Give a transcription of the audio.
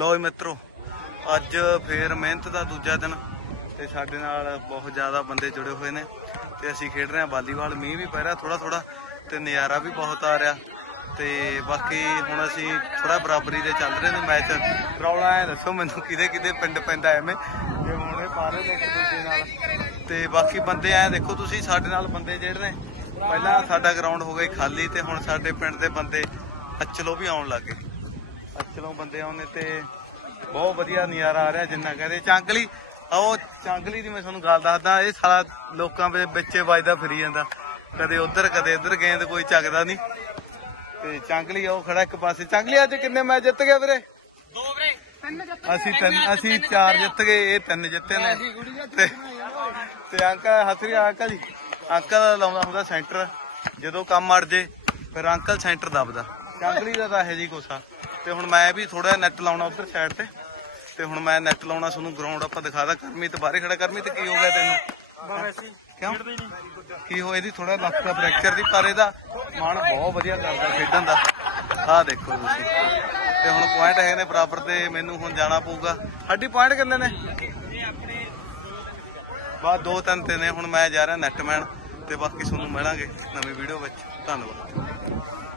ਲੋ ਮਿੱਤਰੋ, ਅੱਜ ਫੇਰ ਮਿਹਨਤ ਦਾ ਦੂਜਾ ਦਿਨ ਤੇ ਸਾਡੇ ਨਾਲ ਬਹੁਤ ਜ਼ਿਆਦਾ ਬੰਦੇ ਜੁੜੇ ਹੋਏ ਨੇ ਤੇ ਅਸੀਂ ਖੇਡ ਰਹੇ ਹਾਂ ਵਾਲੀਬਾਲ, ਮੀਂਹ ਵੀ ਪੈ ਰਿਹਾ ਥੋੜਾ ਥੋੜਾ ਤੇ ਨਜ਼ਾਰਾ ਵੀ ਬਹੁਤ ਆ ਰਿਹਾ ਤੇ ਬਾਕੀ ਹੁਣ ਅਸੀਂ ਥੋੜਾ ਬਰਾਬਰੀ ਦੇ ਚੱਲ ਰਹੇ ਨੇ ਮੈਚ। ਰੌਲਾ ਐ ਦੱਸੋ ਮੈਨੂੰ ਕਿਹਦੇ ਕਿਹਦੇ ਪਿੰਡ ਪੈਂਦਾ ਐਵੇਂ ਤੇ ਹੁਣ ਇਹ ਪਾ ਰਹੇ ਇੱਕ ਦੂਜੇ ਨਾਲ। ਤੇ ਬਾਕੀ ਬੰਦੇ ਐ ਦੇਖੋ ਤੁਸੀਂ, ਸਾਡੇ ਨਾਲ ਬੰਦੇ ਜਿਹੜੇ ਨੇ, ਪਹਿਲਾਂ ਸਾਡਾ ਗਰਾਊਂਡ ਹੋ ਗਈ ਖਾਲੀ ਤੇ ਹੁਣ ਸਾਡੇ ਪਿੰਡ ਦੇ ਬੰਦੇ ਅਚਲੋ ਵੀ ਆਉਣ ਲੱਗੇ ਅਚਲੋਂ ਬੰਦੇ ਆਉਣੇ ਤੇ ਬਹੁਤ ਵਧੀਆ ਨਜ਼ਾਰਾ ਆ ਰਿਹਾ ਜਿੰਨਾ ਕਹਦੇ ਚਾਂਗਲੀ ਆਓ ਚਾਂਗਲੀ ਦੀ ਮੈਂ ਤੁਹਾਨੂੰ ਗੱਲ ਦੱਸਦਾ ਇਹ ਸਾਲਾ ਲੋਕਾਂ ਦੇ ਵਿੱਚੇ ਵੱਜਦਾ ਫਿਰੀ ਜਾਂਦਾ। ਕਦੇ ਉਧਰ ਕਦੇ ਇੱਧਰ ਗੇਂਦ ਕੋਈ ਚੱਕਦਾ ਨਹੀਂ। ਤੇ ਚਾਂਗਲੀ ਆਓ ਖੜਾ ਇੱਕ ਪਾਸੇ। ਚਾਂਗਲੀ ਅੱਜ ਕਿੰਨੇ ਮੈਚ ਜਿੱਤ ਗਿਆ ਵੀਰੇ? ਦੋ ਵੀਰੇ। ਅਸੀਂ ਤਿੰਨ ਅਸੀਂ ਚਾਰ ਜਿੱਤ ਗਏ ਇਹ ਤਿੰਨ ਜਿੱਤੇ ਨੇ। ਤੇ ਤੇ ਅੰਕਲ ਹਸਰੀ ਅੰਕਲ ਜੀ। ਅੰਕਲ ਲਾਉਂਦਾ ਹੁੰਦਾ ਸੈਂਟਰ। ਜਦੋਂ ਕੰਮ ਅੜ ਜੇ ਫਿਰ ਅੰਕਲ ਸੈਂਟਰ ਦੱਬਦਾ। ਚਾਂਗਲੀ ਦਾ ਤਾਂ ਇਹ ਜੀ ਕੋਸਾ ਤੇ ਹੁਣ ਮੈਂ ਵੀ ਥੋੜਾ ਨੈਟ ਲਾਉਣਾ ਉਧਰ ਸਾਈਡ ਤੇ। ਤੇ ਹੁਣ ਮੈਂ ਨੈਟ ਲਾਉਣਾ ਤੁਹਾਨੂੰ ਗਰਾਊਂਡ ਆਪਾਂ ਦਿਖਾਦਾ ਕਰਮੀ ਤੇ ਬਾਹਰੇ ਖੜਾ ਕਰਮੀ ਤੇ ਕੀ ਹੋ ਗਿਆ ਤੈਨੂੰ? ਕਿਉਂ? ਕੀ ਹੋ ਇਹਦੀ ਥੋੜਾ ਲੱਕ ਦਾ ਫ੍ਰੈਕਚਰ ਦੀ ਪਰ ਇਹਦਾ ਮਨ ਬਹੁਤ ਵਧੀਆ ਕਰਦਾ ਖੇਡਣ ਦਾ। ਆਹ ਦੇਖੋ ਤੁਸੀਂ। ਤੇ ਹੁਣ ਪੁਆਇੰਟ ਹੈਗੇ ਨੇ ਬਰਾਬਰ ਤੇ ਮੈਨੂੰ ਹੁਣ ਜਾਣਾ ਪਊਗਾ। ਸਾਡੀ ਪੁਆਇੰਟ ਕਿੰਨੇ ਨੇ? ਬਸ ਦੋ ਤਿੰਨ ਤੇ ਨੇ ਹੁਣ ਮੈਂ ਜਾ ਰਿਹਾ ਨੈਟਮੈਨ ਤੇ ਬਾਕੀ ਤੁਹਾਨੂੰ ਮਿਲਾਂਗੇ ਨਵੀਂ ਵੀਡੀਓ ਵਿੱਚ। ਧੰਨਵਾਦ।